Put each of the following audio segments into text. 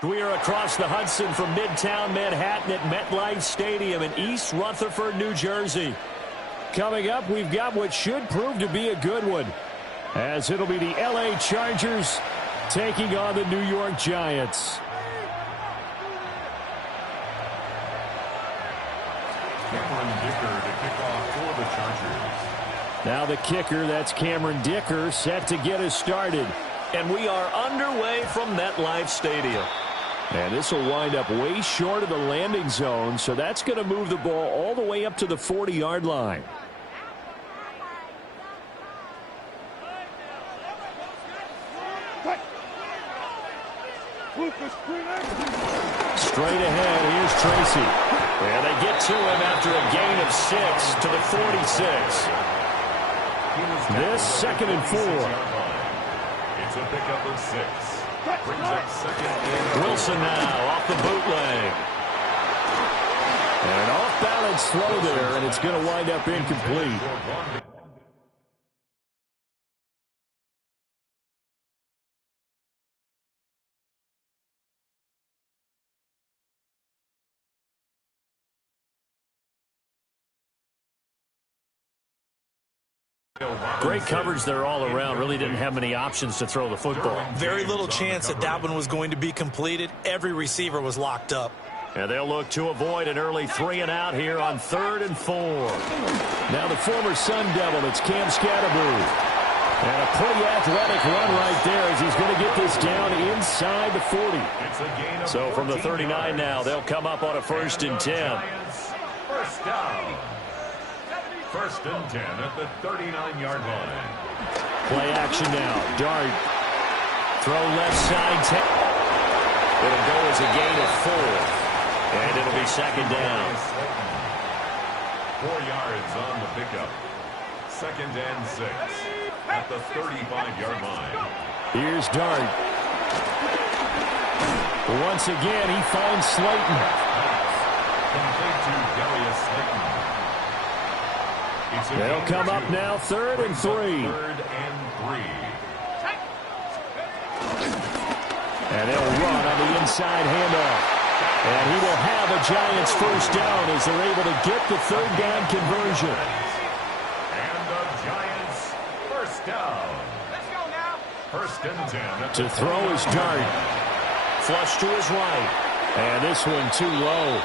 We are across the Hudson from Midtown Manhattan at MetLife Stadium in East Rutherford, New Jersey. Coming up, we've got what should prove to be a good one, as it'll be the L.A. Chargers taking on the New York Giants. Cameron Dicker to kick off for the Chargers. Now the kicker, that's Cameron Dicker, set to get us started. And we are underway from MetLife Stadium. And this will wind up way short of the landing zone, so that's going to move the ball all the way up to the 40-yard line. Straight ahead, here's Tracy. And they get to him after a gain of 6 to the 46. This 2nd and 4. It's a pickup of 6. Brings up 2nd and Wilson now off the bootleg. And an off-balance throw there, and it's going to wind up incomplete. Great coverage there all around. Really didn't have many options to throw the football. Very little chance that one was going to be completed. Every receiver was locked up. And they'll look to avoid an early 3-and-out here on 3rd and 4. Now the former Sun Devil, it's Cam Scatterboo. And a pretty athletic run right there as he's going to get this down inside the 40. So from the 39 now, they'll come up on a 1st and 10. First down. 1st and 10 at the 39-yard line. Play action now. Dart. Throw left side. It'll go as a gain of 4. And it'll be 2nd down. 4 yards on the pickup. 2nd and 6 at the 35-yard line. Here's Dart. Once again, he finds Slayton. Complete to Darius Slayton. They'll come up now 3rd and 3. 3rd and 3. And they'll run on the inside handoff. And he will have a Giants 1st down as they're able to get the 3rd down conversion. And the Giants 1st down. Let's go now. 1st and 10. To throw is Dart. Flush to his right. And this one too low.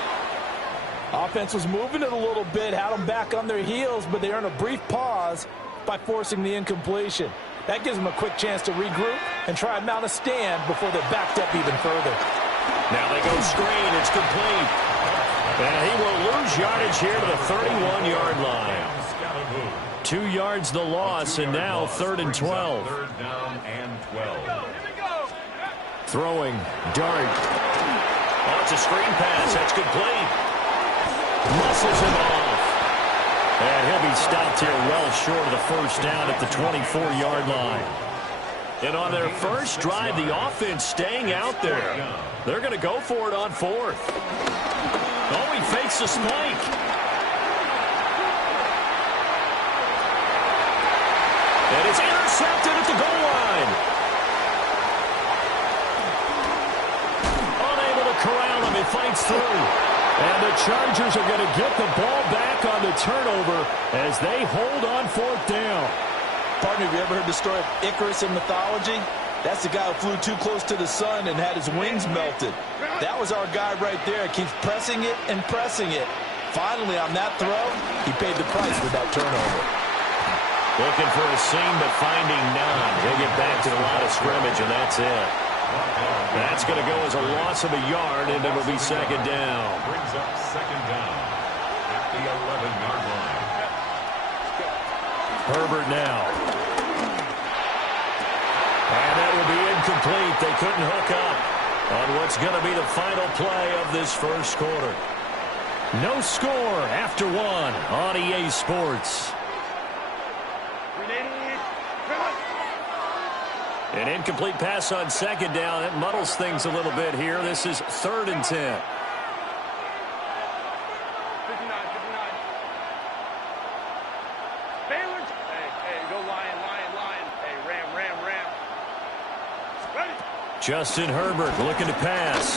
Offense was moving it a little bit, had them back on their heels, but they earned a brief pause by forcing the incompletion. That gives them a quick chance to regroup and try and mount a stand before they're backed up even further. Now they go screen. It's complete. And he will lose yardage here to the 31-yard line. 2 yards the loss, and now 3rd and 12. 3rd down and 12. Throwing. Dart. Oh, it's a screen pass. That's complete. Muscles him off. And he'll be stopped here well short of the 1st down at the 24-yard line. And on their first drive, the offense staying out there. They're going to go for it on 4th. Oh, he fakes a spike. And it's intercepted at the goal line. Unable to corral him. He fights through. And the Chargers are going to get the ball back on the turnover as they hold on 4th down. Partner, have you ever heard the story of Icarus in mythology? That's the guy who flew too close to the sun and had his wings melted. That was our guy right there. Keeps pressing it and pressing it. Finally, on that throw, he paid the price with that turnover. Looking for a seam, but finding none. He'll get back to the line of scrimmage, and that's it. That's going to go as a loss of a yard, and it'll be 2nd down. Brings up 2nd down at the 11-yard line. Herbert now. And that will be incomplete. They couldn't hook up on what's going to be the final play of this 1st quarter. No score after 1 on EA Sports. An incomplete pass on 2nd down. It muddles things a little bit here. This is 3rd and 10. Justin Herbert looking to pass.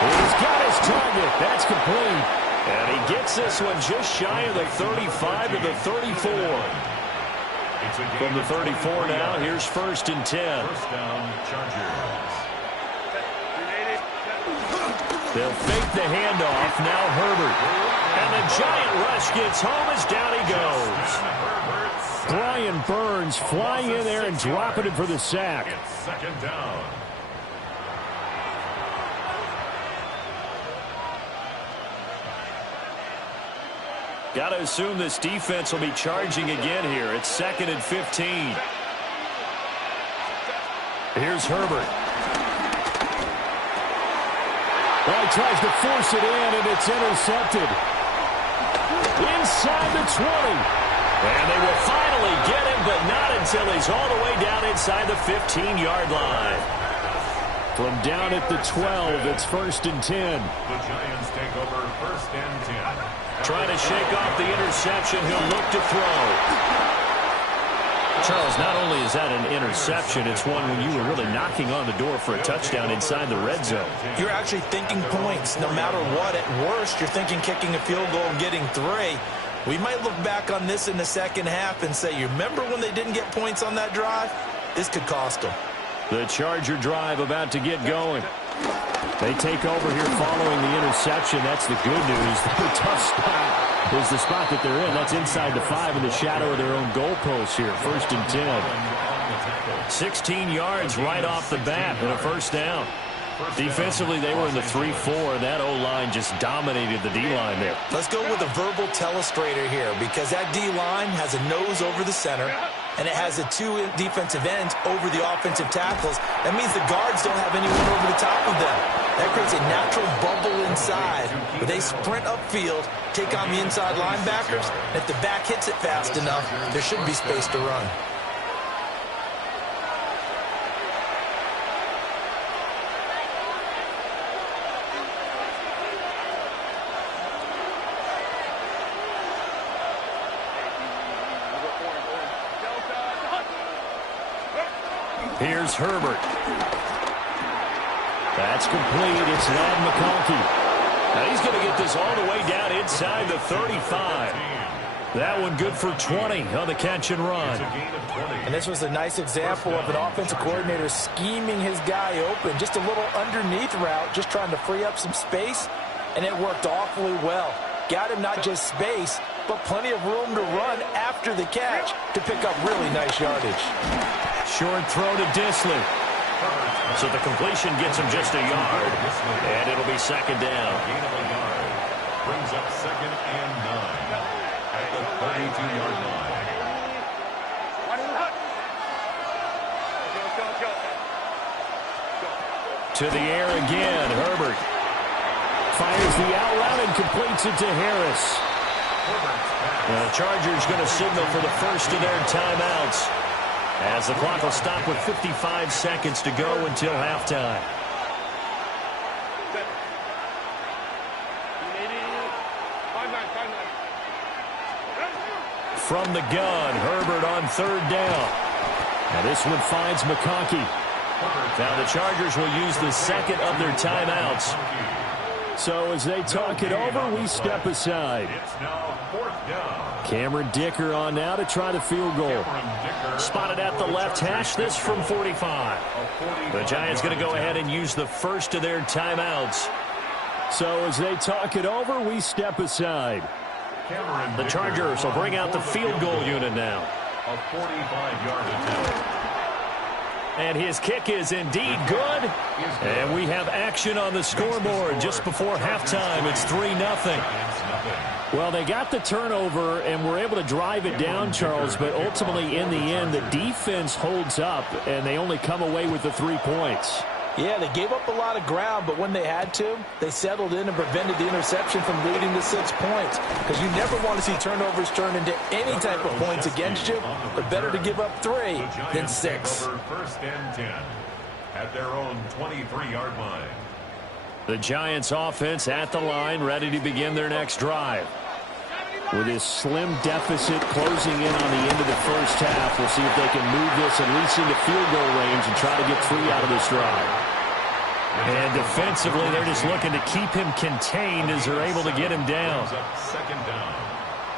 He's got his target. That's complete. And he gets this one just shy of the 35 to the 34. From the 34 now, here's 1st and 10. First down, Chargers. They'll fake the handoff. Now Herbert. And the giant rush gets home as down he goes. Brian Burns flying in there and dropping it for the sack. It's 2nd down. Got to assume this defense will be charging again here. It's 2nd and 15. Here's Herbert. Well, he tries to force it in, and it's intercepted. Inside the 20. And they will finally get him, but not until he's all the way down inside the 15-yard line. From down at the 12, it's 1st and 10. The Giants take over 1st and 10. Trying to shake off the interception, he'll look to throw. Charles, not only is that an interception, it's one when you were really knocking on the door for a touchdown inside the red zone. You're actually thinking points. No matter what, at worst, you're thinking kicking a field goal and getting 3. We might look back on this in the second half and say, you remember when they didn't get points on that drive? This could cost them. The Charger drive about to get going. They take over here following the interception. That's the good news. The tough spot is the spot that they're in. That's inside the 5 in the shadow of their own goalpost here. 1st and 10. 16 yards right off the bat and a 1st down. Defensively, they were in the 3-4. That O-line just dominated the D-line there. Let's go with a verbal telestrator here because that D-line has a nose over the center and it has the 2 defensive ends over the offensive tackles. That means the guards don't have anyone over the top of them. That creates a natural bubble inside where they sprint upfield, take on the inside linebackers, and if the back hits it fast enough, there should be space to run. Here's Herbert. That's complete. It's Ladd McConkey. Now he's going to get this all the way down inside the 35. That one good for 20 on the catch and run. And this was a nice example of an offensive coordinator scheming his guy open. Just a little underneath route, just trying to free up some space, and it worked awfully well. Got him not just space, but plenty of room to run after the catch to pick up really nice yardage. Short throw to Dissly. So the completion gets him just a yard, and it'll be 2nd down. Gain of a yard. Brings up 2nd and 9 at the 32-yard line. To the air again, Herbert. Fires the out route and completes it to Harris. The Chargers going to signal for the first of their timeouts, as the clock will stop with 55 seconds to go until halftime. From the gun, Herbert on 3rd down. Now this one finds McConkey. Now the Chargers will use the 2nd of their timeouts. So as they talk it over, we step aside. It's now 4th down. Cameron Dicker on now to try the field goal. Spotted at the left hash, this from 45. The Giants going to go ahead and use the first of their timeouts. So as they talk it over, we step aside. The Chargers will bring out the field goal unit now. A 45-yard attempt. And his kick is indeed good. And we have action on the scoreboard just before halftime. It's 3-0. Well, they got the turnover and were able to drive it down, Charles, but ultimately in the end, the defense holds up, and they only come away with the 3 points. Yeah, they gave up a lot of ground, but when they had to, they settled in and prevented the interception from leading to 6 points. Because you never want to see turnovers turn into any type of points against you, but better to give up 3 than 6. 1st and 10 at their own 23-yard line. The Giants offense at the line, ready to begin their next drive. With this slim deficit closing in on the end of the first half, we'll see if they can move this at least into field goal range and try to get 3 out of this drive. And defensively, they're just looking to keep him contained as they're able to get him down. Second down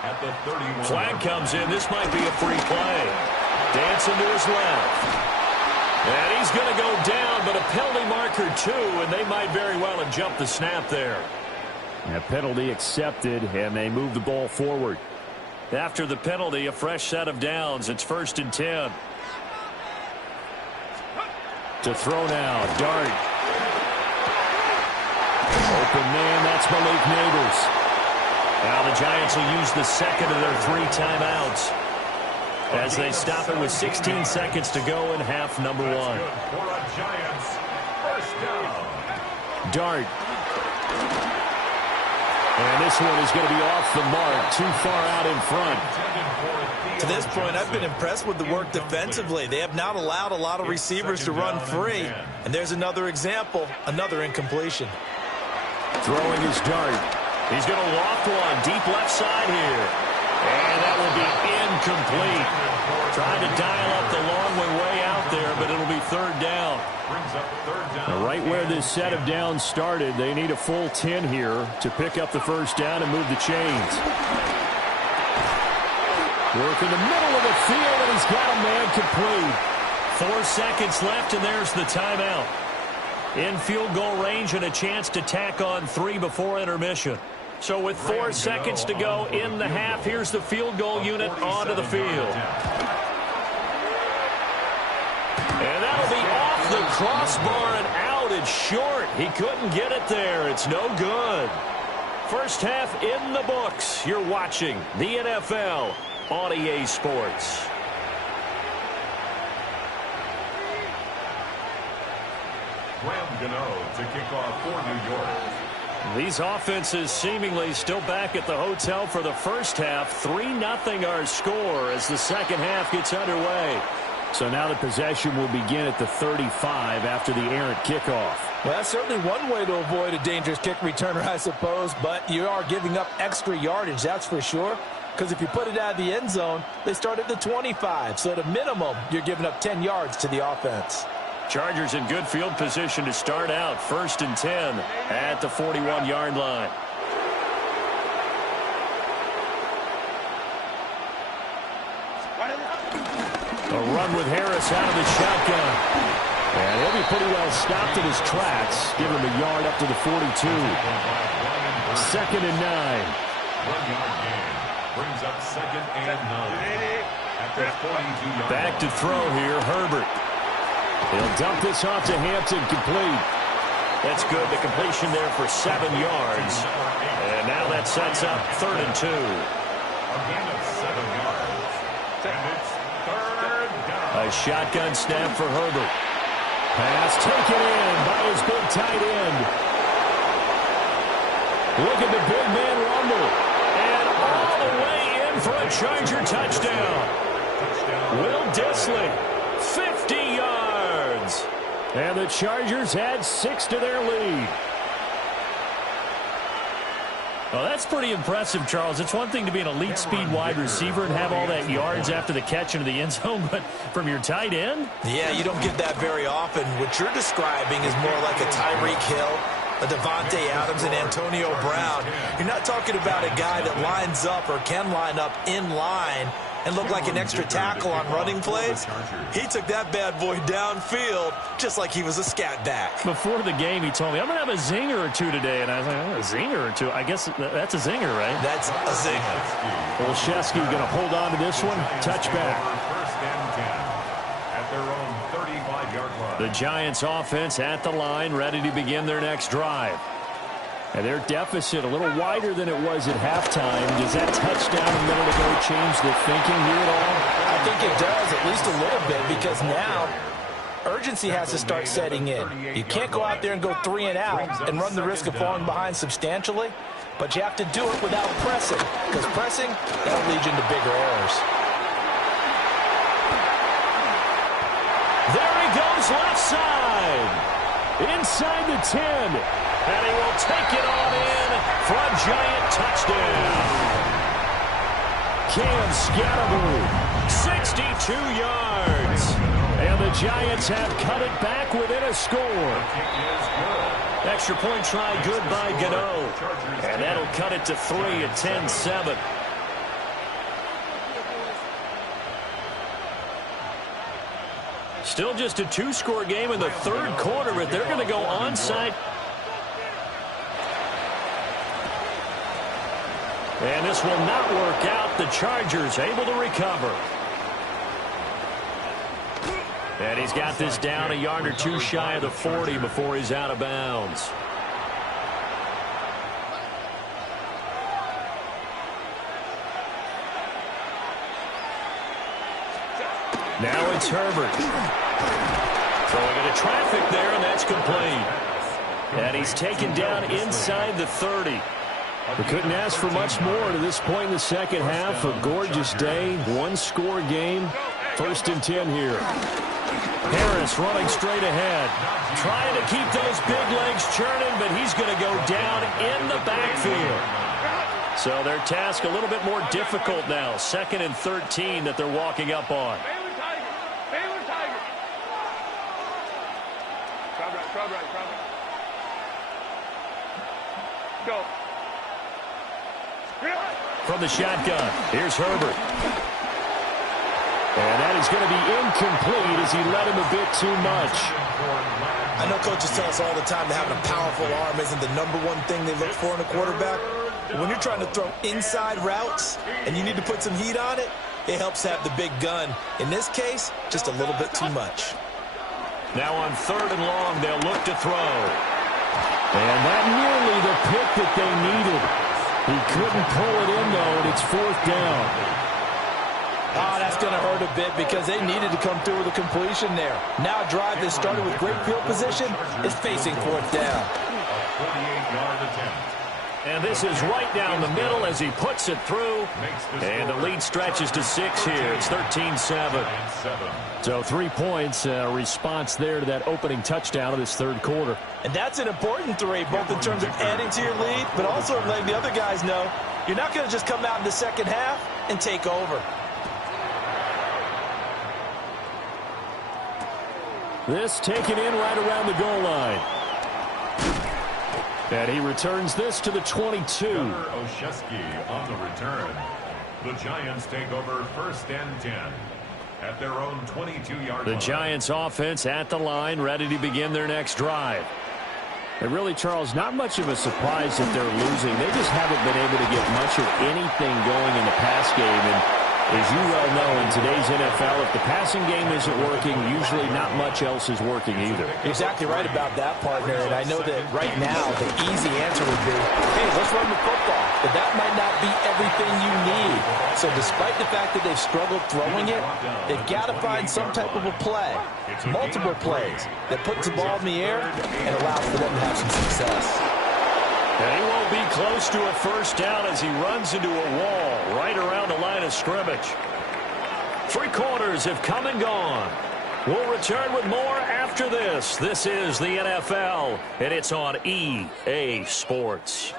at the 31. Flag comes in. This might be a free play. Dancing to his left. And he's going to go down, but a penalty marker too, and they might very well have jumped the snap there. A penalty accepted, and they move the ball forward. After the penalty, a fresh set of downs. It's 1st and 10. To throw now, Dart. Open man, that's Malik Neighbors. Now the Giants will use the second of their 3 timeouts as they stop it with 16 seconds to go in half number 1. For a Giants first down. Dart. And this one is going to be off the mark, too far out in front. To this point, I've been impressed with the work defensively. They have not allowed a lot of receivers to run free. And there's another example, another incompletion. Throwing his Dart. He's going to loft one deep left side here. And that will be incomplete. Trying to dial up the long way out there, but it'll be 3rd down. Now, right where this set of downs started, they need a full 10 here to pick up the first down and move the chains. Work in the middle of the field, and he's got a man complete. 4 seconds left, and there's the timeout. In field goal range and a chance to tack on 3 before intermission. So with 4 seconds to go in the half, here's the field goal unit onto the field. And that'll be off the crossbar and out. It's short. He couldn't get it there. It's no good. First half in the books. You're watching the NFL on EA Sports. Graham Gano to kick off for New York. These offenses seemingly still back at the hotel for the first half. 3-0 our score as the second half gets underway. So now the possession will begin at the 35 after the errant kickoff. Well, that's certainly one way to avoid a dangerous kick returner, I suppose, but you are giving up extra yardage, that's for sure. Because if you put it out of the end zone, they start at the 25. So at a minimum, you're giving up 10 yards to the offense. Chargers in good field position to start out. 1st and 10 at the 41-yard line. A run with Harris out of the shotgun. And he'll be pretty well stopped in his tracks. Give him a yard up to the 42. 2nd and 9. 1-yard gain. Brings up 2nd and 9. At the 42-yard Back to throw here, Herbert. He'll dump this off to Hampton, complete. That's good. The completion there for 7 yards. And now that sets up 3rd and 2. A gain of 7 yards. And it's 3rd down. A shotgun snap for Herbert. Pass taken in by his big tight end. Look at the big man rumble. And all the way in for a Charger touchdown. Will Dissly, 50 yards. And the Chargers add 6 to their lead. Well, that's pretty impressive, Charles. It's one thing to be an elite speed wide receiver and have all that yards after the catch into the end zone, but from your tight end? Yeah, you don't get that very often. What you're describing is more like a Tyreek Hill, a Devontae Adams, and Antonio Brown. You're not talking about a guy that lines up or can line up in line and look like an extra tackle on running plays. He took that bad boy downfield just like he was a scat back. Before the game, he told me, I'm going to have a zinger or two today. And I was like, oh, a zinger or two? I guess that's a zinger, right? That's a zinger. Olszewski going to hold on to this one. Touchback. 1st and 10 at their own 35-yard line. The Giants offense at the line, ready to begin their next drive. And their deficit a little wider than it was at halftime. Does that touchdown a minute ago change the thinking here at all? I think it does, at least a little bit, because now urgency has to start setting in. You can't go out there and go 3 and out and run the risk of falling behind substantially, but you have to do it without pressing, because pressing, that'll lead you into bigger errors. There he goes, left side. Inside the 10. And he will take it on in for a Giant touchdown. Cam Scatterby, 62 yards. And the Giants have cut it back within a score. Extra point try good by Gano. And that'll cut it to 3 at 10-7. Still just a two-score game in the third quarter, but they're going to go onside. And this will not work out. The Chargers able to recover. And he's got this down a yard or two shy of the 40 before he's out of bounds. Now it's Herbert. Throwing into traffic there, and that's complete. And he's taken down inside the 30. We couldn't ask for much more to this point in the second half. A gorgeous day, one-score game. 1st and 10 here. Harris running straight ahead. Trying to keep those big legs churning, but he's going to go down in the backfield. So their task a little bit more difficult now. 2nd and 13 that they're walking up on. Go. From the shotgun, here's Herbert. And that is going to be incomplete as he led him a bit too much. I know coaches tell us all the time that having a powerful arm isn't the #1 thing they look for in a quarterback. But when you're trying to throw inside routes and you need to put some heat on it, it helps have the big gun. In this case, just a little bit too much. Now on 3rd and long, they'll look to throw. And that nearly the pick that they needed. He couldn't pull it in, though, and it's 4th down. Oh, that's going to hurt a bit because they needed to come through with a completion there. Now a drive that started with great field position is facing 4th down. 48-yard attempt. And this is right down the middle as he puts it through. And the lead stretches to 6 here. It's 13-7. So 3 points, response there to that opening touchdown of this third quarter. And that's an important 3, both in terms of adding to your lead, but also letting the other guys know you're not going to just come out in the second half and take over. This taken in right around the goal line. And he returns this to the 22. Olszewski on the return. The Giants take over 1st and 10 at their own 22-yard line. The Giants offense at the line, ready to begin their next drive. And really, Charles, not much of a surprise that they're losing. They just haven't been able to get much of anything going in the pass game. And as you well know, in today's NFL, if the passing game isn't working, usually not much else is working either. Exactly right about that, partner. And I know that right now the easy answer would be, hey, let's run the football. But that might not be everything you need. So despite the fact that they've struggled throwing it, they've got to find some type of a play, multiple plays, that puts the ball in the air and allows for them to have some success. And he won't be close to a 1st down as he runs into a wall right around the line of scrimmage. 3 quarters have come and gone. We'll return with more after this. This is the NFL, and it's on EA Sports.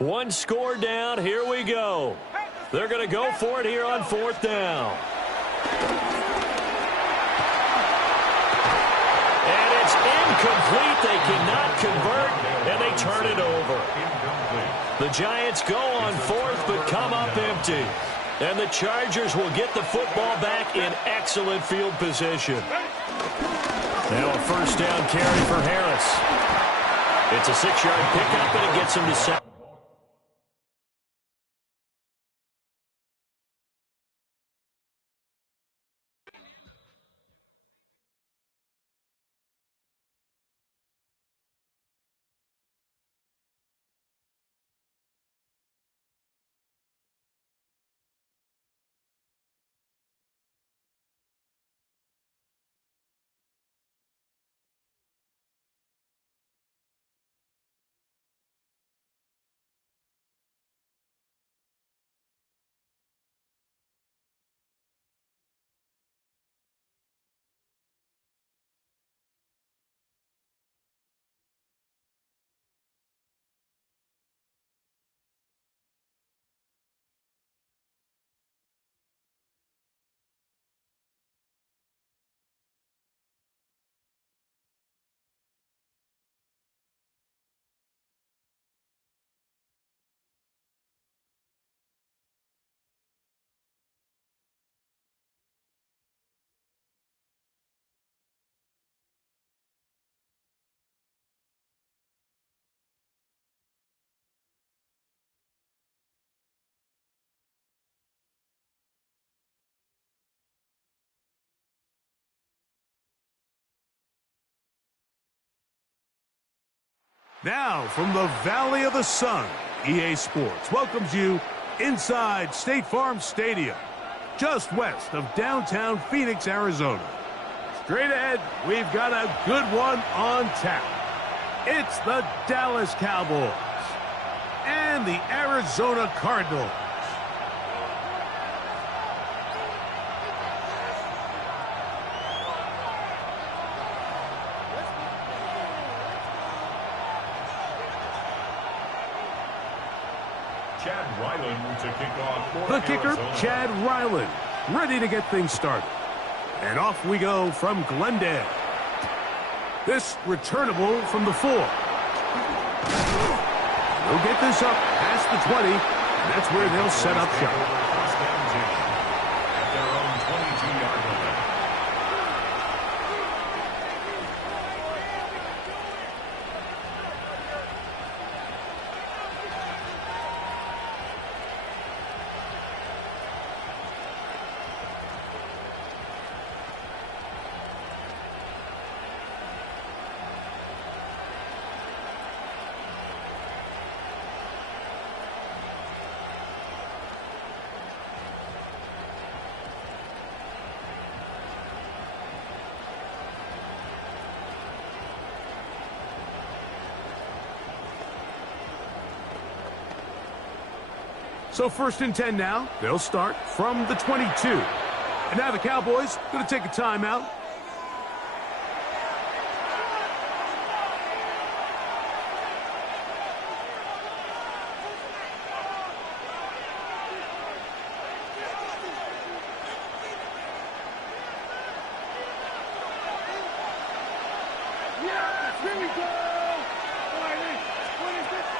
One score down. Here we go. They're going to go for it here on 4th down. Incomplete. They cannot convert, and they turn it over. The Giants go on 4th, but come up empty. And the Chargers will get the football back in excellent field position. Now a 1st down carry for Harris. It's a 6-yard pickup, and it gets him to 7. Now, from the Valley of the Sun, EA Sports welcomes you inside State Farm Stadium, just west of downtown Phoenix, Arizona. Straight ahead, we've got a good one on tap. It's the Dallas Cowboys and the Arizona Cardinals. Chad Ryland to kick off for The kicker, Arizona. Chad Ryland, ready to get things started. And off we go from Glendale. This returnable from the 4. We'll get this up past the 20, and that's where they'll set up shop. First down 10 at their own 22-yard line. So 1st and 10 now. They'll start from the 22. And now the Cowboys going to take a timeout.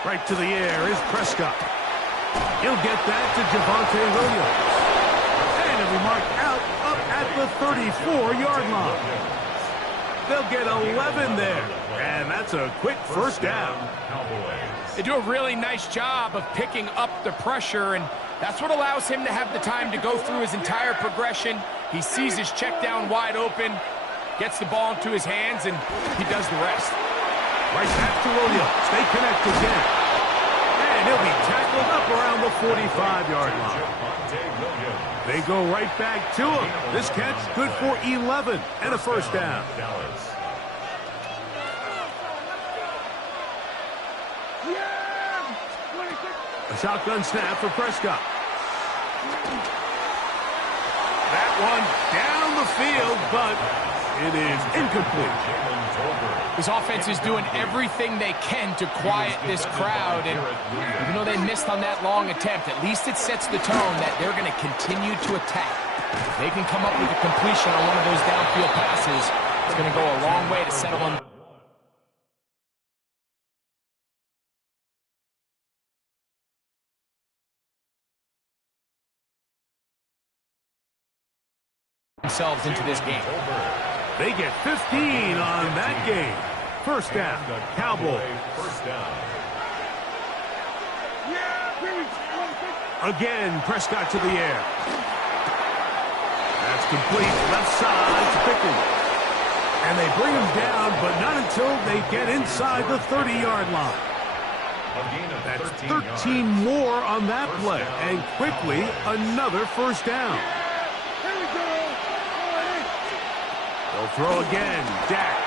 Right to the air is Prescott. He'll get that to Javonte Williams. And it'll be marked out up at the 34-yard line. They'll get 11 there. And that's a quick first down. They do a really nice job of picking up the pressure, and that's what allows him to have the time to go through his entire progression. He sees his check down wide open, gets the ball into his hands, and he does the rest. Right back to Williams. They connect again. And he'll be tackled up around the 45-yard line. They go right back to him. This catch good for 11 and a first down. A shotgun snap for Prescott. That one down the field, but it is incomplete. This offense is doing everything they can to quiet this crowd, and even though they missed on that long attempt, at least it sets the tone that they're going to continue to attack. If they can come up with a completion on one of those downfield passes, it's going to go a long way to settle on themselves into this game. They get 15 on that game. First down, Cowboys. Again, Prescott to the air. That's complete, left side to Pickens. And they bring him down, but not until they get inside the 30-yard line. That's 13 more on that play, and quickly another first down. They'll throw again, Dak.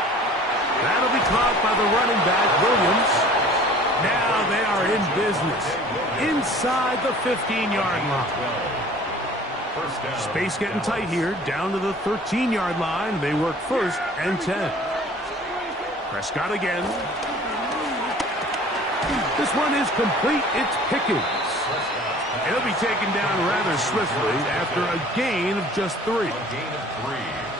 That'll be caught by the running back, Williams. Now they are in business, inside the 15-yard line. Space getting tight here, down to the 13-yard line. They work 1st and 10. Prescott again. This one is complete. It's Pickens. He'll be taken down rather swiftly after a gain of just 3.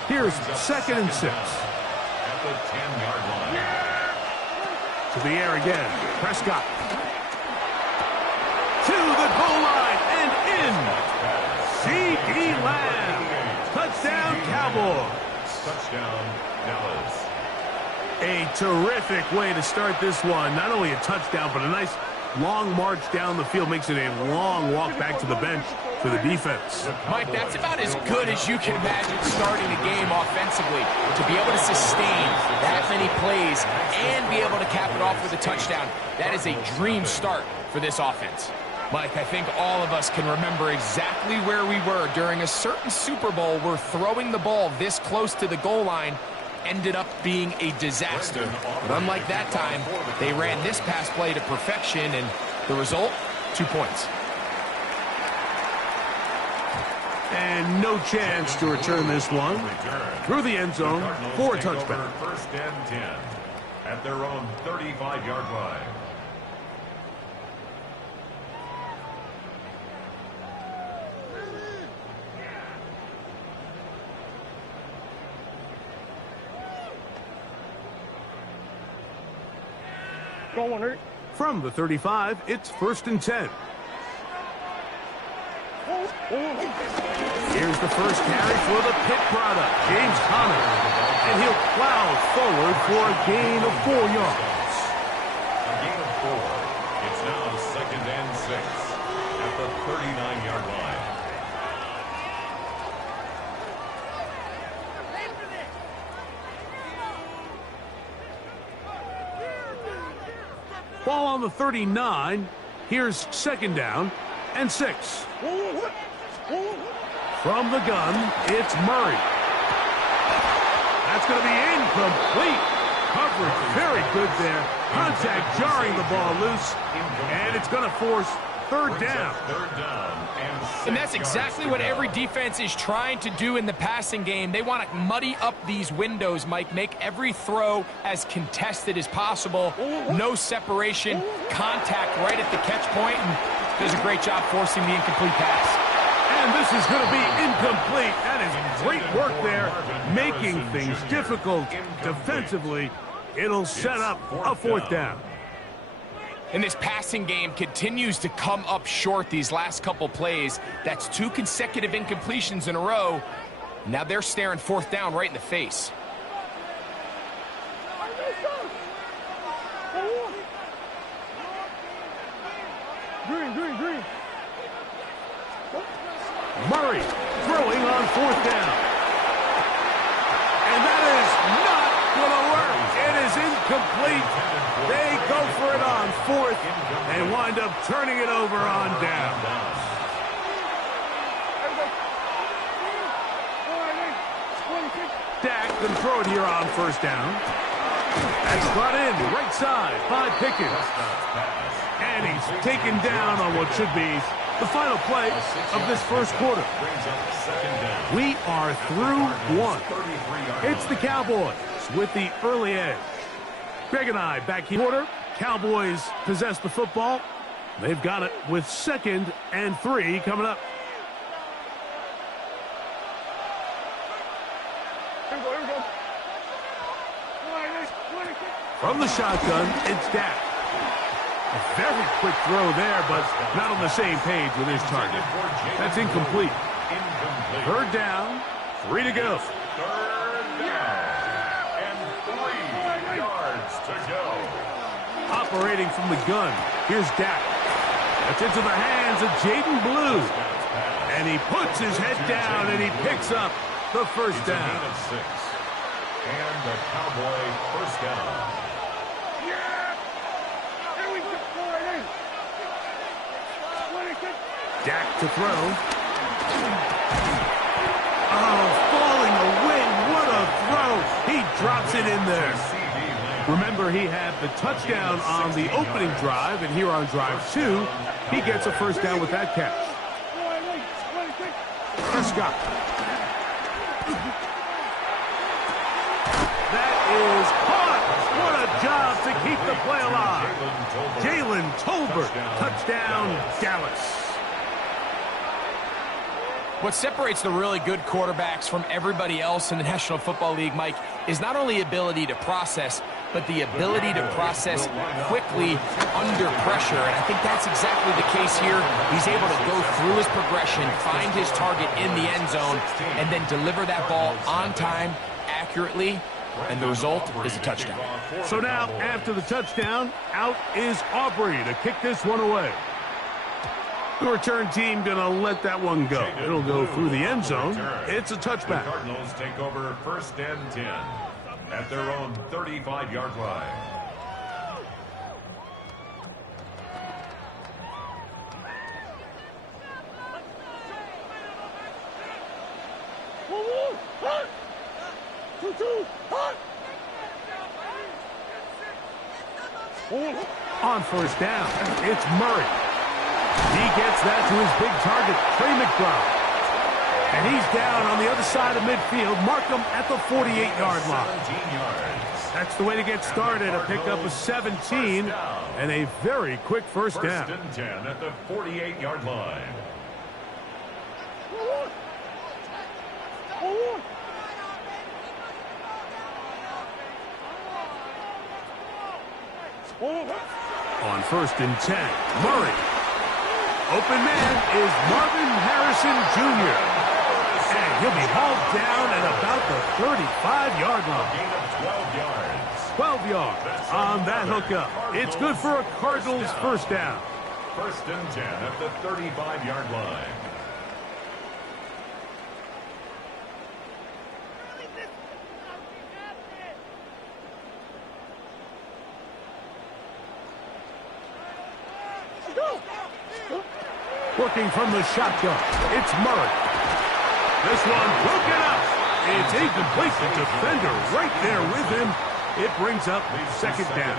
Here's 2nd and 6. At the 10-yard line. To the air again. Prescott. To the goal line and in. C.D. Lamb. Touchdown, Cowboys. Touchdown, Dallas. A terrific way to start this one. Not only a touchdown, but a nice long march down the field. Makes it a long walk back to the bench. for the defense. Mike, that's about as good as you can imagine starting a game offensively. To be able to sustain that many plays and be able to cap it off with a touchdown, that is a dream start for this offense. Mike, I think all of us can remember exactly where we were during a certain Super Bowl where throwing the ball this close to the goal line ended up being a disaster. But unlike that time, they ran this pass play to perfection, and the result, 2 points. And no chance to return this one through the end zone for a touchback. First and 10 at their own 35-yard line. From the 35, it's 1st and 10. Here's the first carry for the Pitt product, James Conner. And he'll plow forward for a gain of 4 yards. A gain of 4. It's now 2nd and 6 at the 39-yard line. Ball on the 39. Here's 2nd down and 6. From the gun, it's Murray. That's going to be incomplete. Coverage very good there. Contact jarring the ball loose. And it's going to force 3rd down. And that's exactly what every defense is trying to do in the passing game. They want to muddy up these windows, Mike, make every throw as contested as possible. No separation, contact right at the catch point, and does a great job forcing the incomplete pass. And this is going to be incomplete. That is great work there, making things difficult defensively. It'll set up a 4th down. And this passing game continues to come up short these last couple plays. That's 2 consecutive incompletions in a row. Now they're staring 4th down right in the face. Green. Murray throwing on 4th down. And that is not going to work. It is incomplete. They go for it on 4th and wind up turning it over on down. Dak can throw it here on 1st down. That's brought in right side by Pickens. And he's taken down on what should be the final play of this 1st quarter. We are through 1. It's the Cowboys with the early edge. Greg and I back here. Cowboys possess the football. They've got it with 2nd and 3 coming up. From the shotgun, it's Dak. A very quick throw there, but not on the same page with his target. That's incomplete. 3rd down, 3 to go. 3rd down, and 3 yards to go. Operating from the gun, here's Dak. That's into the hands of Jaden Blue. And he puts his head down, and he picks up the 1st down. Of 6. And the Cowboy 1st down. Dak to throw. Oh, falling away. What a throw. He drops it in there. Remember, he had the touchdown on the opening drive, and here on drive 2, he gets a 1st down with that catch. Prescott. That is caught. What a job to keep the play alive. Jalen Tolbert, touchdown, Dallas. What separates the really good quarterbacks from everybody else in the National Football League, Mike, is not only ability to process, but the ability to process quickly under pressure. And I think that's exactly the case here. He's able to go through his progression, find his target in the end zone, and then deliver that ball on time, accurately, and the result is a touchdown. So now, after the touchdown, out is Aubrey to kick this one away. The return team going to let that one go. It'll go through the end zone. It's a touchback. The Cardinals take over 1st and 10 at their own 35-yard line. On 1st down, it's Murray. He gets that to his big target, Trey McBride. And he's down on the other side of midfield. Mark him at the 48-yard line. 17 yards. That's the way to get started. A pickup of 17 and a very quick first down. 1st and 10 at the 48-yard line. On 1st and 10, Murray. Open man is Marvin Harrison Jr. And he'll be hauled down at about the 35-yard line. Gain of 12 yards. 12 yards on that hookup. It's good for a Cardinals first down. 1st and 10 at the 35-yard line. Working from the shotgun, it's Murray. This one broken up. It's incomplete. The defender right there with him. It brings up 2nd down.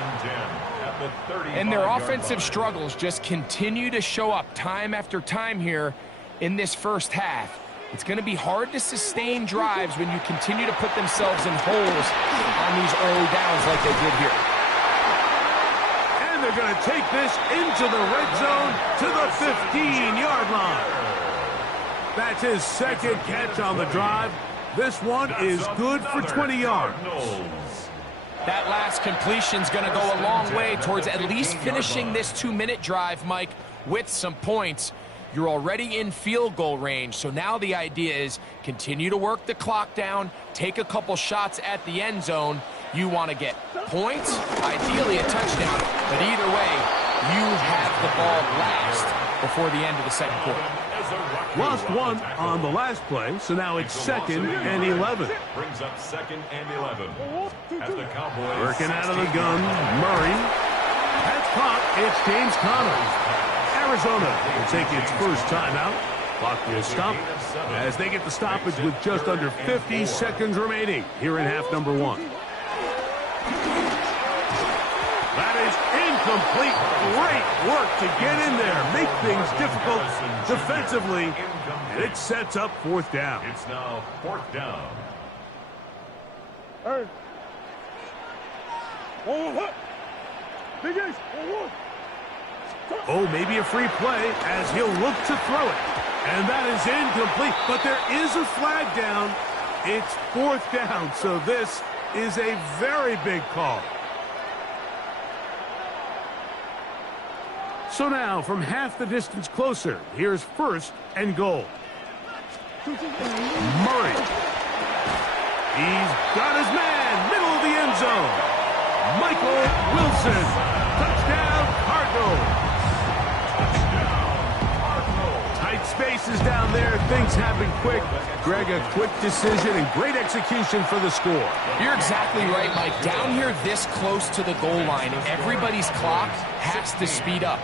And their offensive struggles just continue to show up time after time here in this first half. It's going to be hard to sustain drives when you continue to put themselves in holes on these early downs like they did here. And they're going to take this into the red zone to the 15-yard line. That's his 2nd catch on the drive. This one is good for 20 yards. That last completion's going to go a long way towards at least finishing this 2-minute drive, Mike, with some points. You're already in field goal range, so now the idea is continue to work the clock down, take a couple shots at the end zone. You want to get points, ideally a touchdown, but either way, you have the ball last before the end of the 2nd quarter. Lost one on the last play, so now it's 2nd and 11. Brings up 2nd and 11. At the Cowboys. Working out of the gun, Murray. That's caught. It's James Conner. Arizona will take its first timeout. Clock will stop as they get the stoppage with just under 50 seconds remaining here in half number 1. That is incomplete. Great work to get in there, make things difficult defensively, and it sets up 4th down. It's now 4th down. Oh, maybe a free play as he'll look to throw it. And that is incomplete, but there is a flag down. It's 4th down, so this is a very big call. So now, from half the distance closer, here's 1st and goal. Murray. He's got his man, middle of the end zone. Michael Wilson. Touchdown, Cardinals. Tight spaces down there. Things happen quick. Greg, a quick decision and great execution for the score. You're exactly right, Mike. Down here this close to the goal line, everybody's clock has to speed up.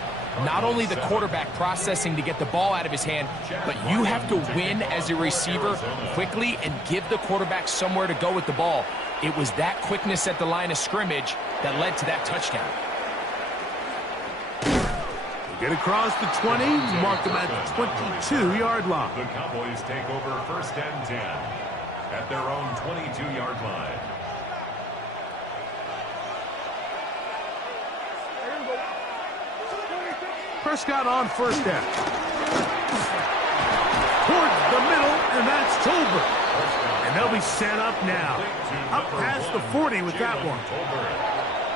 Not only the quarterback processing to get the ball out of his hand, but you have to win as a receiver quickly and give the quarterback somewhere to go with the ball. It was that quickness at the line of scrimmage that led to that touchdown. Get across the 20, mark them at the 22-yard line. The Cowboys take over 1st and 10 at their own 22-yard line. Prescott on 1st down. Towards the middle, and that's Tolbert. And they'll be set up now. Up past the 40 with that one.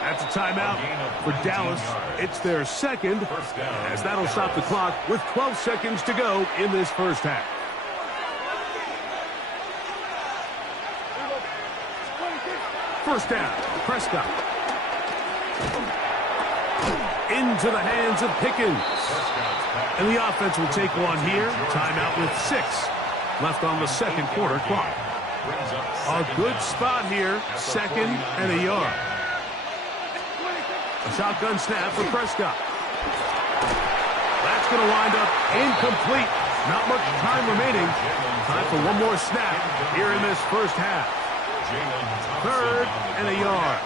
That's a timeout for Dallas. It's their 2nd, as that'll stop the clock with 12 seconds to go in this first half. First down, Prescott. into the hands of Pickens. And the offense will take one here. Timeout with 6 left on the second quarter clock. A good spot here, 2nd and a yard. A shotgun snap for Prescott. That's going to wind up incomplete. Not much time remaining. Time for one more snap here in this first half. 3rd and a yard.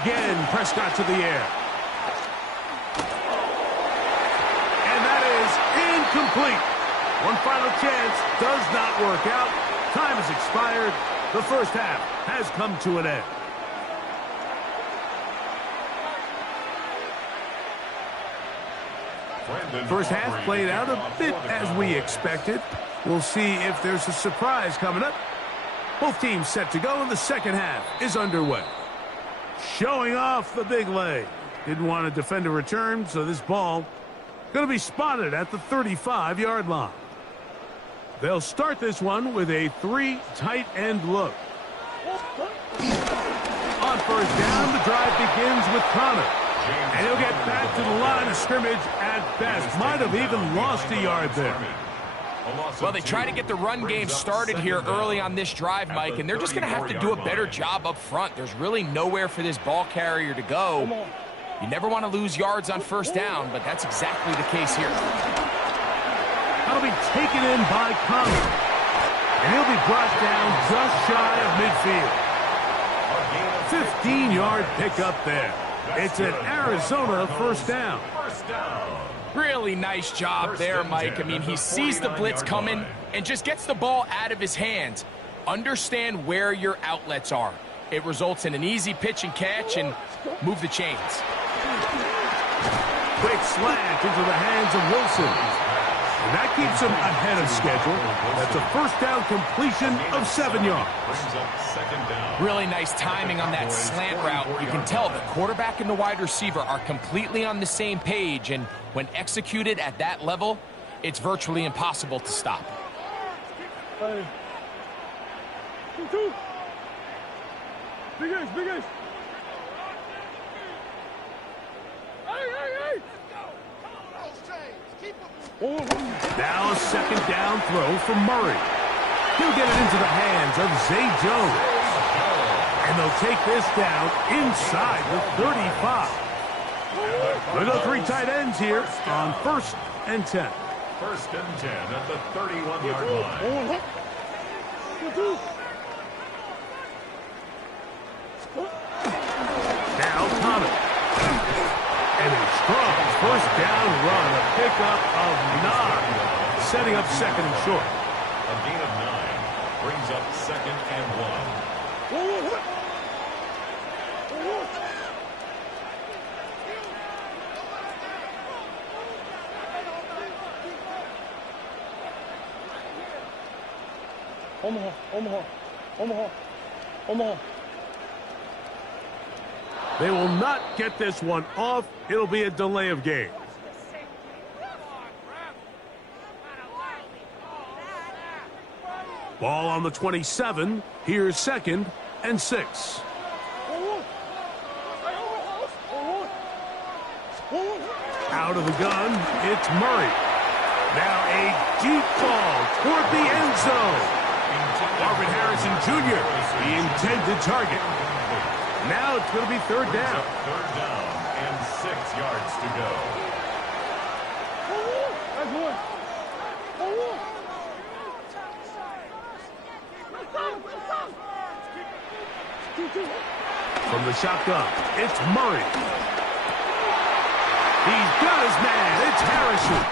Again, Prescott to the air. And that is incomplete. One final chance does not work out. Time has expired. The first half has come to an end. First half played out a bit as we expected. We'll see if there's a surprise coming up. Both teams set to go, and the second half is underway. Showing off the big leg. Didn't want to defend a return, so this ball going to be spotted at the 35-yard line. They'll start this one with a 3 tight end look. On first down, the drive begins with Connor. And he'll get back to the line of scrimmage at best. Might have even lost a yard there. Well, they try to get the run game started here early on this drive, Mike, and they're just going to have to do a better job up front. There's really nowhere for this ball carrier to go. You never want to lose yards on first down, but that's exactly the case here. That'll be taken in by Connor. And he'll be brought down just shy of midfield. 15-yard pickup there. It's an Arizona first down. Really nice job there, Mike. I mean, he sees the blitz coming and just gets the ball out of his hands. Understand where your outlets are. It results in an easy pitch and catch and move the chains. Quick slant into the hands of Wilson. And that keeps him ahead of schedule. That's a first down completion of 7 yards. Really nice timing on that slant route. You can tell the quarterback and the wide receiver are completely on the same page, and when executed at that level, it's virtually impossible to stop. Big ace. Now a second down throw for Murray. He'll get it into the hands of Zay Jones. And they'll take this down inside the 35. We'll go 3 tight ends here on 1st and 10. 1st and 10 at the 31-yard line. Now Connor. And a strong first down run, a pickup of 9, setting up 2nd and short. A gain of 9 brings up 2nd and 1. Omaha. They will not get this one off. It'll be a delay of game. Ball on the 27. Here's 2nd and 6. Out of the gun, it's Murray. Now a deep ball toward the end zone. Marvin Harrison Jr., the intended target. Now it's going to be 3rd down. 3rd down and 6 yards to go. From the shotgun, it's Murray. He's got his man. It's Harrison.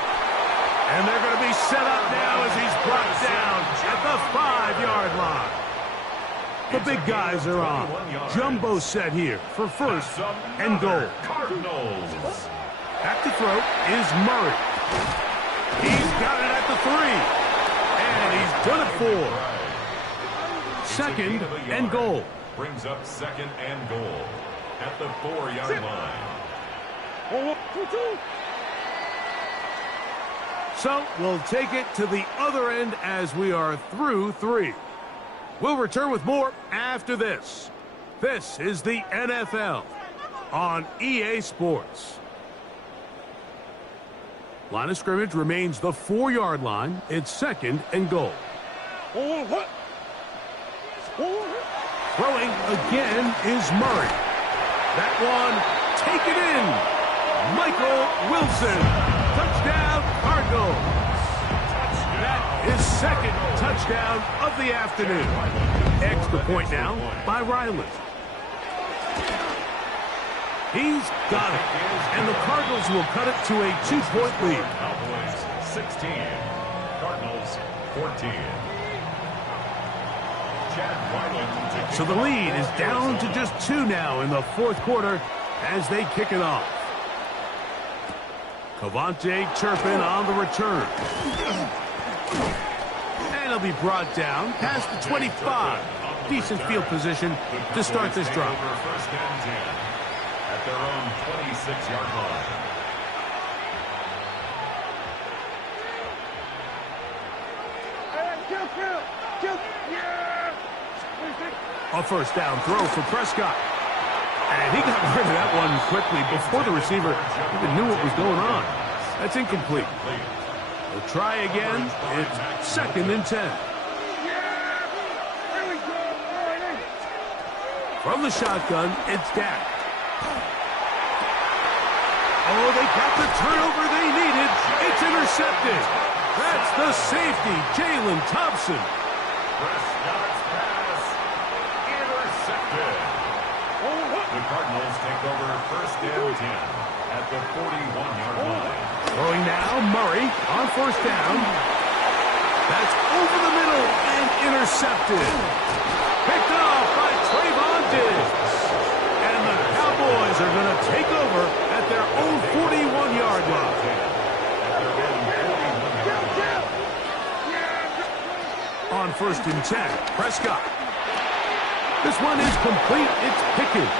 And they're going to be set up now as he's brought down at the 5-yard line. The big guys are on. Jumbo set here for 1st and goal. Cardinals. Back to throw is Murray. He's got it at the 3. And he's done it 4. 2nd and goal. Brings up 2nd and goal at the 4-yard line. So we'll take it to the other end as we are through 3. We'll return with more after this. This is the NFL. on EA Sports. Line of scrimmage remains the 4-yard line. It's 2nd and goal. Throwing again is Murray. That one, take it in. Michael Wilson. Touchdown, Cardinals. That is 2nd touchdown of the afternoon. Extra point now by Riley. He's got it. And the Cardinals will cut it to a 2-point lead. Cowboys 16, Cardinals 14. So the lead is down to just 2 now in the 4th quarter as they kick it off. Cavante Turpin on the return. And he'll be brought down past the 25. Decent field position to start this drive. First and 10 at their own 26-yard line. A first down throw for Prescott. And he got rid of that one quickly before the receiver even knew what was going on. That's incomplete. They'll try again. It's 2nd and 10. From the shotgun, it's Dak. Oh, they got the turnover they needed. It's intercepted. That's the safety, Jalen Thompson. Prescott's pass intercepted. The Cardinals take over first and 10 at the 41-yard line. Throwing now, Murray on first down. That's over the middle and intercepted. Picked off by Trayvon Diggs. And the Cowboys are going to take over at their own 41-yard line. On first and 10, Prescott. This one is complete. It's Pickens.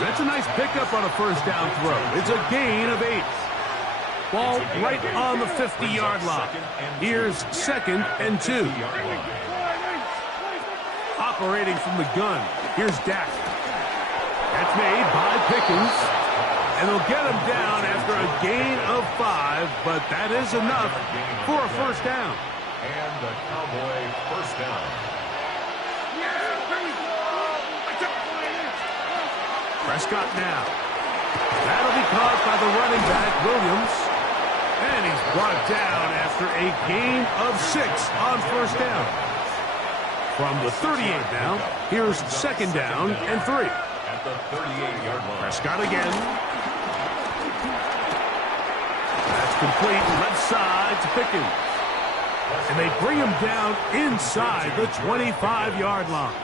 That's a nice pickup on a first down throw. It's a gain of 8. Ball right on the 50-yard line. Here's 2nd and 2. Operating from the gun. Here's Dak. That's made by Pickens. And they'll get him down after a gain of 5, but that is enough for a first down. And the Cowboy first down. Prescott now. That'll be caught by the running back, Williams. And he's brought down after a gain of 6 on first down. From the 38 now, here's 2nd down and 3. At the 38-yard line. Prescott again. That's complete left side to Pickens. And they bring him down inside the 25-yard line.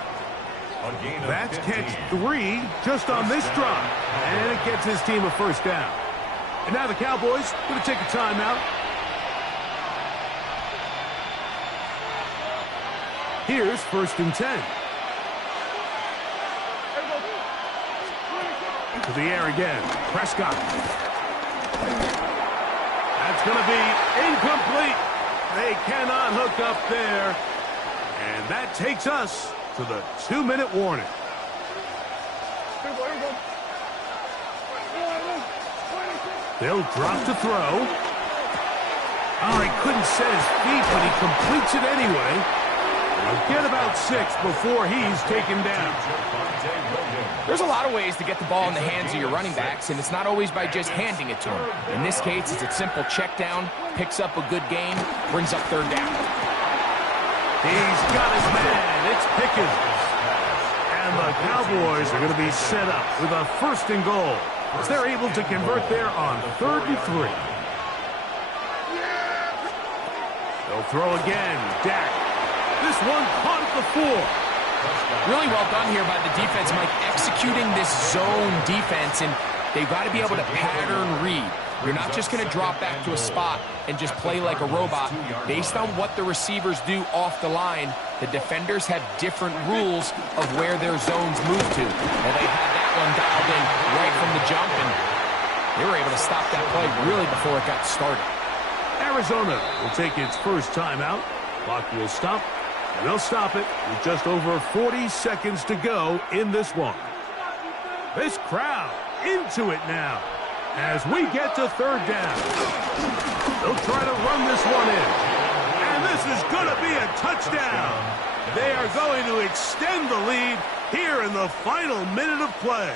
That's catch 3 just on this drive. And it gets his team a first down. And now the Cowboys going to take a timeout. Here's 1st and 10. To the air again. Prescott. That's going to be incomplete. They cannot hook up there. And that takes us to the 2-minute warning. They'll drop to throw. Oh, he couldn't set his feet, but he completes it anyway. He'll get about 6 before he's taken down. There's a lot of ways to get the ball in the hands of your running backs, and it's not always by just handing it to them. In this case, it's a simple check down, picks up a good gain, brings up 3rd down. He's got his man. It's Pickens. And the Cowboys are going to be set up with a 1st and goal as they're able to convert there on 3rd and 3. They'll throw again. Dak. This one caught at the 4. Really well done here by the defense, Mike, executing this zone defense, and they've got to be able to pattern read. You're not just going to drop back to a spot and just play like a robot. Based on what the receivers do off the line, the defenders have different rules of where their zones move to. And they had that one dialed in right from the jump, and they were able to stop that play really before it got started. Arizona will take its first timeout. Clock will stop. And they'll stop it with just over 40 seconds to go in this one. This crowd into it now as we get to third down. They'll try to run this one in. And this is going to be a touchdown. They are going to extend the lead here in the final minute of play.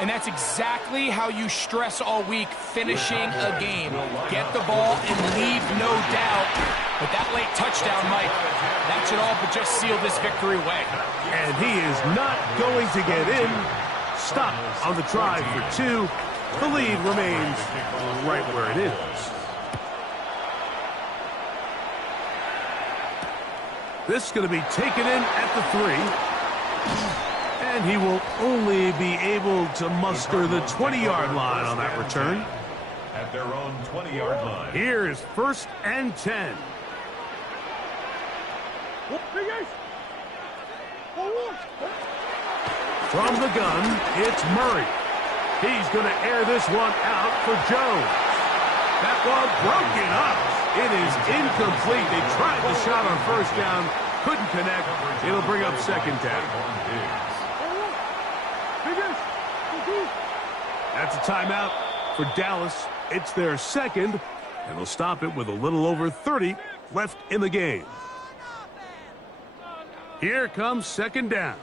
And that's exactly how you stress all week, finishing a game. Get the ball and leave no doubt. But that late touchdown, Mike, that should all but just seal this victory away. And he is not going to get in. Stop on the try for 2. The lead remains right where it is. This is going to be taken in at the 3. And he will only be able to muster the 20-yard line on that return. At their own 20-yard line. Here's 1st and 10. From the gun, it's Murray. He's going to air this one out for Jones. That ball broken up. It is incomplete. They tried the shot on 1st down. Couldn't connect. It'll bring up 2nd down. That's a timeout for Dallas. It's their 2nd, and they'll stop it with a little over 30 left in the game. Here comes 2nd down.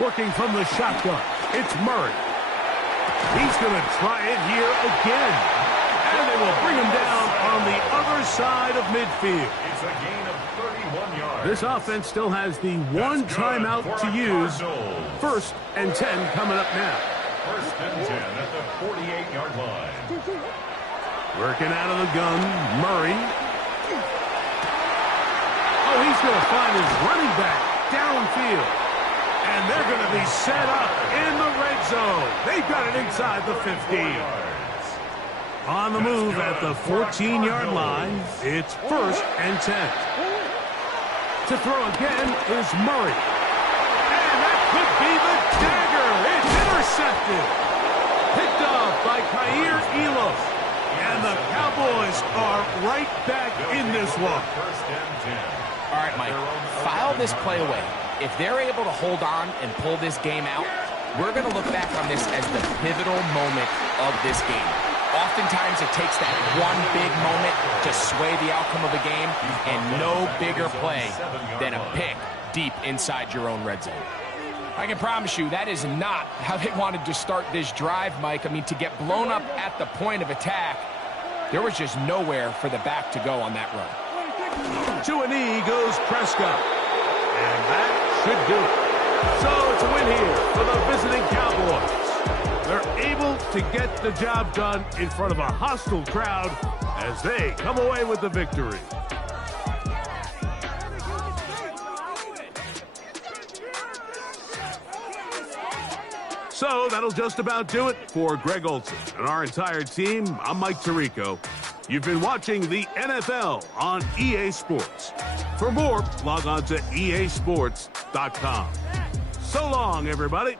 Working from the shotgun, it's Murray. He's going to try it here again. And they will bring him down on the other side of midfield. It's a gain of 31 yards. This offense still has the one timeout to use. 1st and 10 coming up now. 1st and 10 at the 48-yard line. Working out of the gun, Murray. Oh, he's going to find his running back downfield. And they're going to be set up in the red zone. They've got it inside the 15. On the move at the 14-yard line, it's 1st and 10. To throw again is Murray. And that could be the dagger. It's intercepted. Picked off by Kaiir Elam. And the Cowboys are right back in this one. 1st and 10. All right, Mike, file this play away. If they're able to hold on and pull this game out, we're going to look back on this as the pivotal moment of this game. Oftentimes, it takes that one big moment to sway the outcome of a game, and no bigger play than a pick deep inside your own red zone. I can promise you that is not how they wanted to start this drive, Mike. I mean, to get blown up at the point of attack, there was just nowhere for the back to go on that run. To a knee goes Prescott. And that should do it. So it's a win here for the visiting Cowboys. They're able to get the job done in front of a hostile crowd as they come away with the victory. So that'll just about do it for Greg Olsen and our entire team. I'm Mike Tirico. You've been watching the NFL on EA Sports. For more, log on to easports.com. So long, everybody.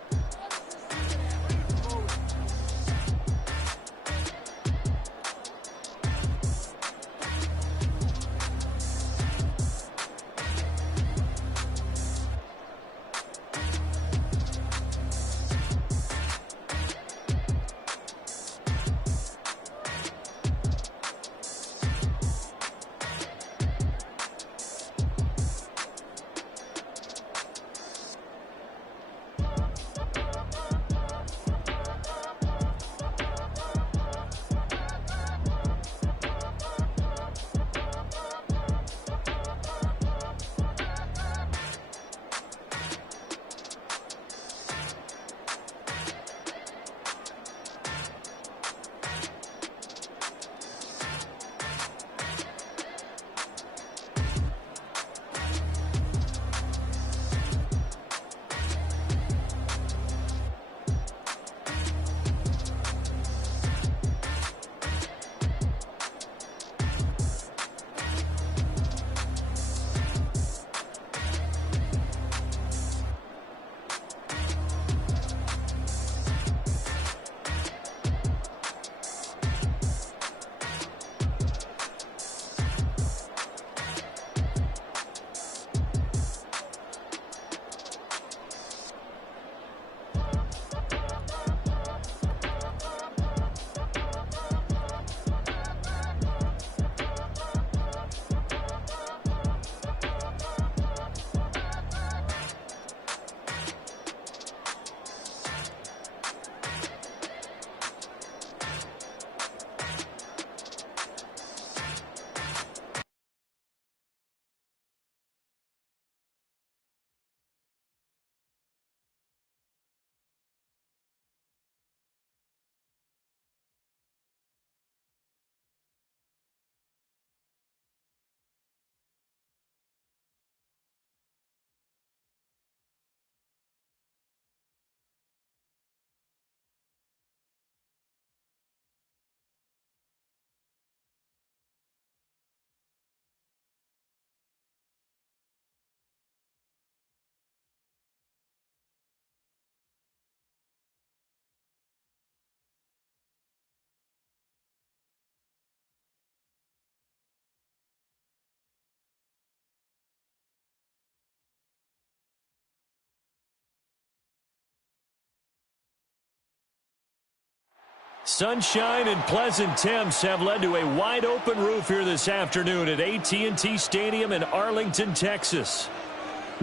Sunshine and pleasant temps have led to a wide-open roof here this afternoon at AT&T Stadium in Arlington, Texas.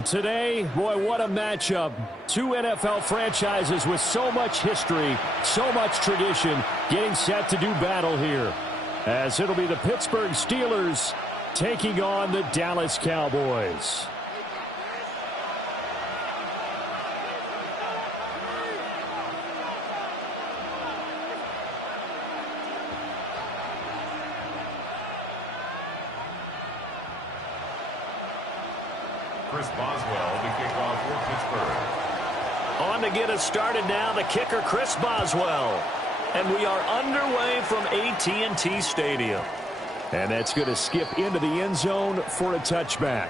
Today, boy, what a matchup. Two NFL franchises with so much history, so much tradition, getting set to do battle here. As it'll be the Pittsburgh Steelers taking on the Dallas Cowboys. Chris Boswell to kick off for Pittsburgh. On to get us started now, the kicker, Chris Boswell. And we are underway from AT&T Stadium. And that's going to skip into the end zone for a touchback.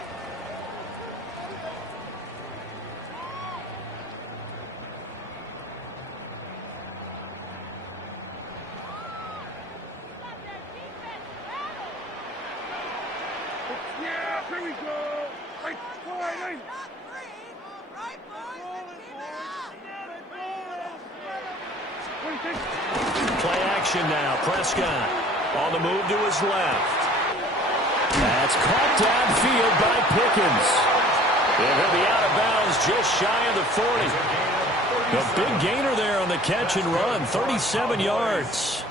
Yeah, here we go. Right, right. Play action now. Prescott on the move to his left. That's caught downfield by Pickens. And he'll be out of bounds just shy of the 40. A big gainer there on the catch and run. 37 yards.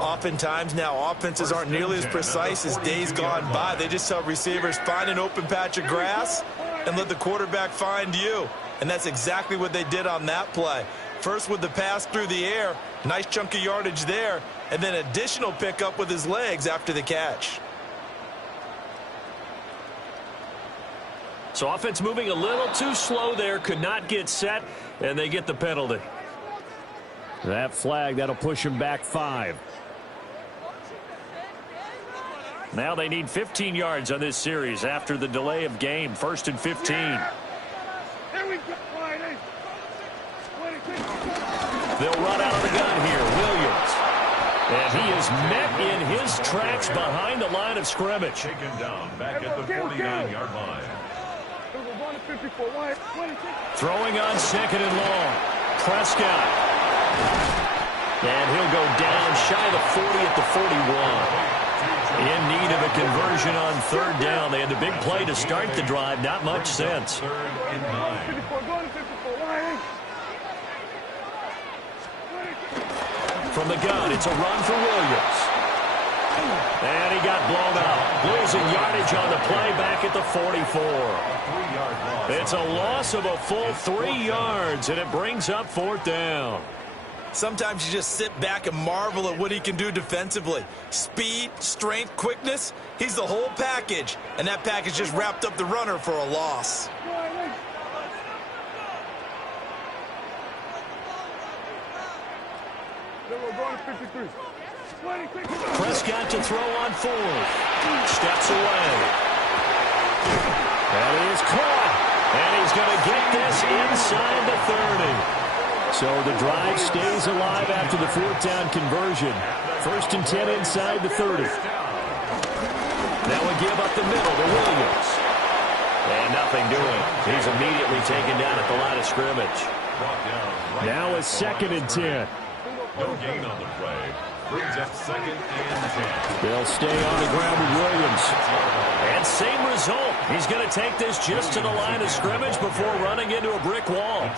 Oftentimes now, offenses aren't nearly as precise as days gone by. They just tell receivers, find an open patch of grass and let the quarterback find you. And that's exactly what they did on that play. First with the pass through the air, nice chunk of yardage there, and then additional pickup with his legs after the catch. So offense moving a little too slow there, could not get set, and they get the penalty. That flag, that'll push him back 5. Now they need 15 yards on this series after the delay of game. 1st and 15. Here we go. They'll run out of the gun here. Williams. And he is met in his tracks behind the line of scrimmage. Taken down back at the 49-yard line. Throwing on 2nd and long. Prescott. And he'll go down shy of the 40 at the 41. In need of a conversion on 3rd down. They had the big play to start the drive. Not much sense. 3rd and 9. From the gun, it's a run for Williams. And he got blown out. Losing yardage on the play back at the 44. It's a loss of a full 3 yards, and it brings up 4th down. Sometimes you just sit back and marvel at what he can do defensively. Speed, strength, quickness, he's the whole package. And that package just wrapped up the runner for a loss. Prescott to throw on 4th. Steps away. And he is caught. And he's going to get this inside the 30. So the drive stays alive after the 4th down conversion. 1st and 10 inside the 30. That would give up the middle to Williams. And nothing doing. He's immediately taken down at the line of scrimmage. Now a 2nd and 10. No gain on the play. Brings up 2nd and 10. They'll stay on the ground with Williams. And same result. He's going to take this just to the line of scrimmage before running into a brick wall.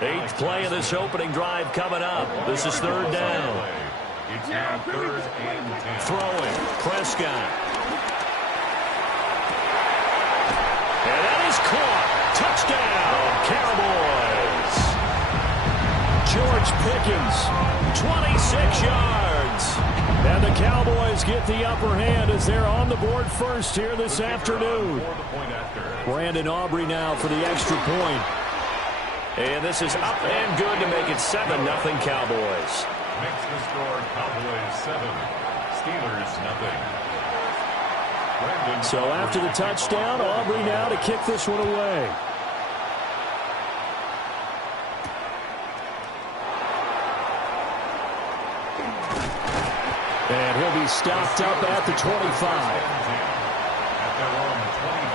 8th play of this opening drive coming up. This is 3rd down. It's now 3rd and 10. Throwing. Prescott. And that is caught. Touchdown, Cowboys. George Pickens, 26 yards. And the Cowboys get the upper hand as they're on the board first here this afternoon. Brandon Aubrey now for the extra point. And this is up and good to make it 7-0 Cowboys. Makes the score Cowboys 7, Steelers 0. So after the touchdown, Aubrey now to kick this one away. And he'll be stopped up at the 25. At their own 25.